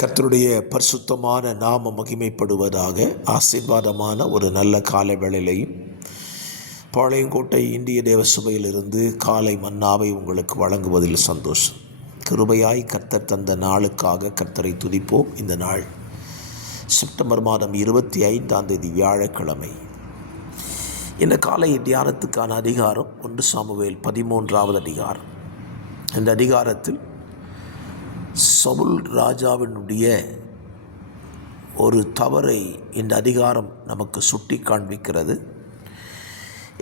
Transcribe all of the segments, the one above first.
கர்த்தருடைய பரிசுத்தமான நாம மகிமைப்படுவதாக. ஆசீர்வாதமான ஒரு நல்ல காலை வேளையிலையும் பாளையங்கோட்டை இந்திய தேவ சபையிலிருந்து காலை மன்னாவை உங்களுக்கு வழங்குவதில் சந்தோஷம். கிருபையாய் கர்த்தர் தந்த நாளுக்காக கர்த்தரை துதிப்போம். இந்த நாள் செப்டம்பர் மாதம் 25 வியாழக்கிழமை. இந்த காலை தியானத்துக்கான அதிகாரம் 1 சாமுவேல் 13வது அதிகாரம். இந்த அதிகாரத்தில் சவுல் ராஜாவினுடைய ஒரு தவறை இந்த அதிகாரம் நமக்கு சுட்டி காண்பிக்கிறது.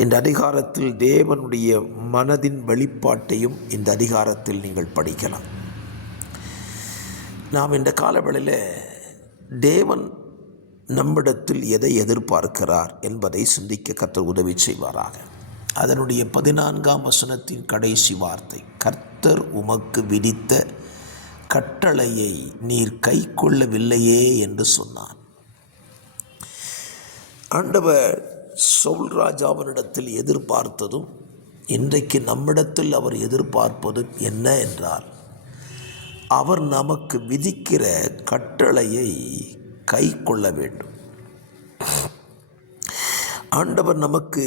இந்த அதிகாரத்தில் தேவனுடைய மனதின் வெளிப்பாட்டையும் இந்த அதிகாரத்தில் நீங்கள் படிக்கலாம். நாம் இந்த காலவெளியில் தேவன் நம்மிடத்தில் எதை எதிர்பார்க்கிறார் என்பதை சிந்திக்க கர்த்தர் உதவி செய்வாராக. அதனுடைய 14ஆம் வசனத்தின் கடைசி வார்த்தை, கர்த்தர் உமக்கு விதித்த கட்டளையை நீர் கை கொள்ளவில்லையே என்று சொன்னான். ஆண்டவர் சவுல் ராஜாவினிடத்தில் எதிர்பார்த்ததும் இன்றைக்கு நம்மிடத்தில் அவர் எதிர்பார்ப்பதும் என்ன என்றால், அவர் நமக்கு விதிக்கிற கட்டளையை கை கொள்ள வேண்டும். ஆண்டவர் நமக்கு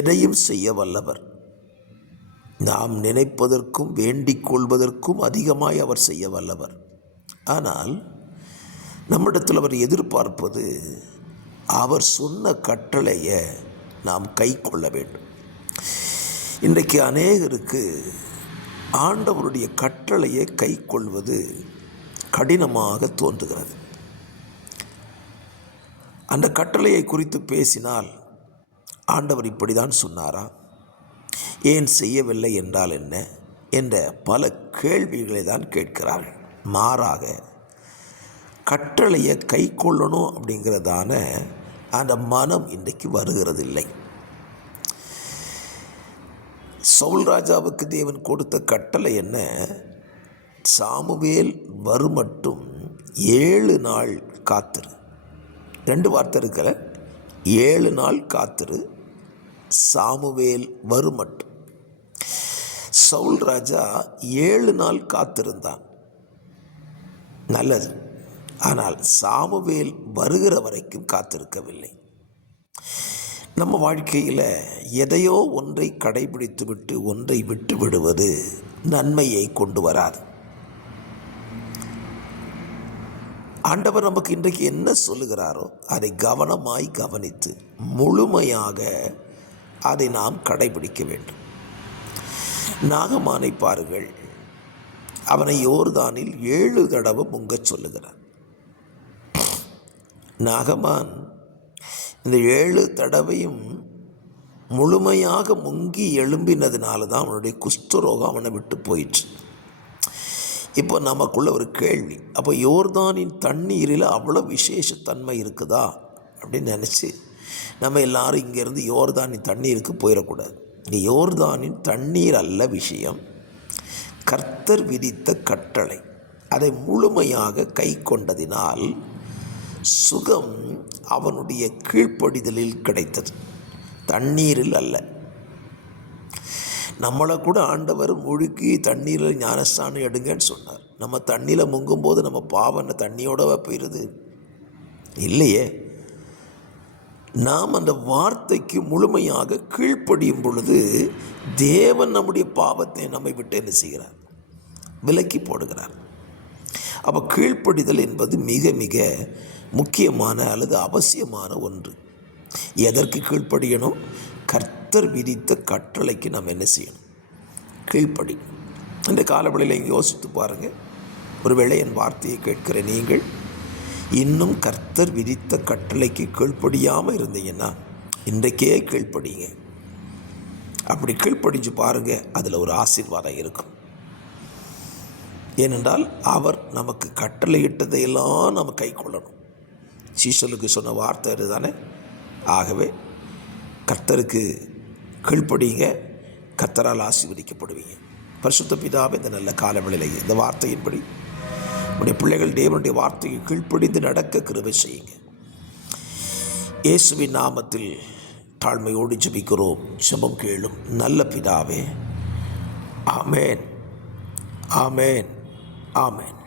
எதையும் செய்ய வல்லவர். நாம் நினைப்பதற்கும் வேண்டிக் கொள்வதற்கும் அதிகமாய் அவர் செய்ய வல்லவர். ஆனால் நம்மிடத்தில் அவர் எதிர்பார்ப்பது, அவர் சொன்ன கட்டளையை நாம் கை கொள்ள வேண்டும். இன்றைக்கு அநேகருக்கு ஆண்டவருடைய கட்டளையை கை கொள்வது கடினமாக தோன்றுகிறது. அந்த கட்டளையை குறித்து பேசினால், ஆண்டவர் இப்படி தான் சொன்னாரா, ஏன் செய்யவில்லை என்றால் என்ன என்ற பல கேள்விகளை தான் கேட்கிறார்கள். மாறாக கட்டளையை கை கொள்ளணும் அப்படிங்கிறதான அந்த மனம் இன்றைக்கு வருகிறதில்லை. சவுல் ராஜாவுக்கு தேவன் கொடுத்த கட்டளை என்ன? சாமுவேல் வருமட்டும் 7 நாள் காத்திரு. 2 வார்த்தை இருக்கிற, 7 நாள் காத்திரு, சாமுவேல் வருமட்டும். சவுல் ராஜா 7 நாள் காத்திருந்தான், நல்லது. ஆனால் சாமுவேல் வருகிற வரைக்கும் காத்திருக்கவில்லை. நம்ம வாழ்க்கையில் எதையோ ஒன்றை கடைபிடித்து விட்டு ஒன்றை விட்டு விடுவது நன்மையை கொண்டு வராது. ஆண்டவர் நமக்கு இன்றைக்கு என்ன சொல்லுகிறாரோ அதை கவனமாய் கவனித்து முழுமையாக அதை நாம் கடைபிடிக்க வேண்டும். நாகமானை பாருங்கள், அவனை யோர்தானில் 7 தடவை முங்கச் சொல்லுகிறார். நாகமான் இந்த 7 தடவையும் முழுமையாக முங்கி எழும்பினதுனால தான் அவனுடைய குஷ்டரோகம் அவனை விட்டு போயிடுச்சு. இப்போ நமக்குள்ள ஒரு கேள்வி, அப்போ யோர்தானின் தண்ணீரில் அவ்வளோ விசேஷத்தன்மை இருக்குதா அப்படின்னு நினச்சி நம்ம எல்லாரும் இங்கேருந்து யோர்தானின் தண்ணீருக்கு போயிடக்கூடாது. இங்கே யோர்தானின் தண்ணீர் அல்ல விஷயம், கர்த்தர் விதித்த கட்டளை. அதை முழுமையாக கை கொண்டதினால் சுகம் அவனுடைய கீழ்ப்படிதலில் கிடைத்தது, தண்ணீரில் அல்ல. நம்மளை கூட ஆண்டவர் முழுக்கி தண்ணீரில் ஞானஸ்தானம் எடுங்கன்னு சொன்னார். நம்ம தண்ணியில் முங்கும்போது நம்ம பாவனை தண்ணியோட போயிடுது இல்லையே. நாம் அந்த வார்த்தைக்கு முழுமையாக கீழ்ப்படியும் பொழுது தேவன் நம்முடைய பாவத்தை நம்மை விட்டு என்ன செய்கிறார்? விலக்கி போடுகிறார். அப்போ கீழ்ப்படிதல் என்பது மிக மிக முக்கியமான அல்லது அவசியமான ஒன்று. எதற்கு கீழ்ப்படியணும்? கர்த்தர் விதித்த கட்டளைக்கு நாம் என்ன செய்யணும்? கீழ்ப்படி. இந்த காலவெளியில் யோசித்து பாருங்கள். ஒருவேளை என் வார்த்தையை கேட்கிற நீங்கள் இன்னும் கர்த்தர் விதித்த கட்டளைக்கு கீழ்ப்படியாமல் இருந்தீங்கன்னா இன்றைக்கே கீழ்ப்படிங்க. அப்படி கீழ்ப்படிஞ்சு பாருங்கள், அதில் ஒரு ஆசீர்வாதம் இருக்கும். ஏனென்றால் அவர் நமக்கு கட்டளையிட்டதையெல்லாம் நம்ம கை கொள்ளணும். சீசலுக்கு சொன்ன வார்த்தை இதுதானே. ஆகவே கர்த்தருக்கு கீழ்ப்படிங்க, கர்த்தரால் ஆசீர்வதிக்கப்படுவீங்க. பரிசுத்த பிதாவே, இந்த நல்ல காலவெளியில் இந்த வார்த்தையின்படி உடைய பிள்ளைகள் தேவனுடைய வார்த்தையை கீழ்ப்படிந்து நடக்க கிருபை செய்யுங்க. இயேசுவின் நாமத்தில் தாழ்மையோடு ஜெபிக்கிறோம். ஜெபம் கேளும் நல்ல பிதாவே. ஆமேன், ஆமேன், ஆமேன்.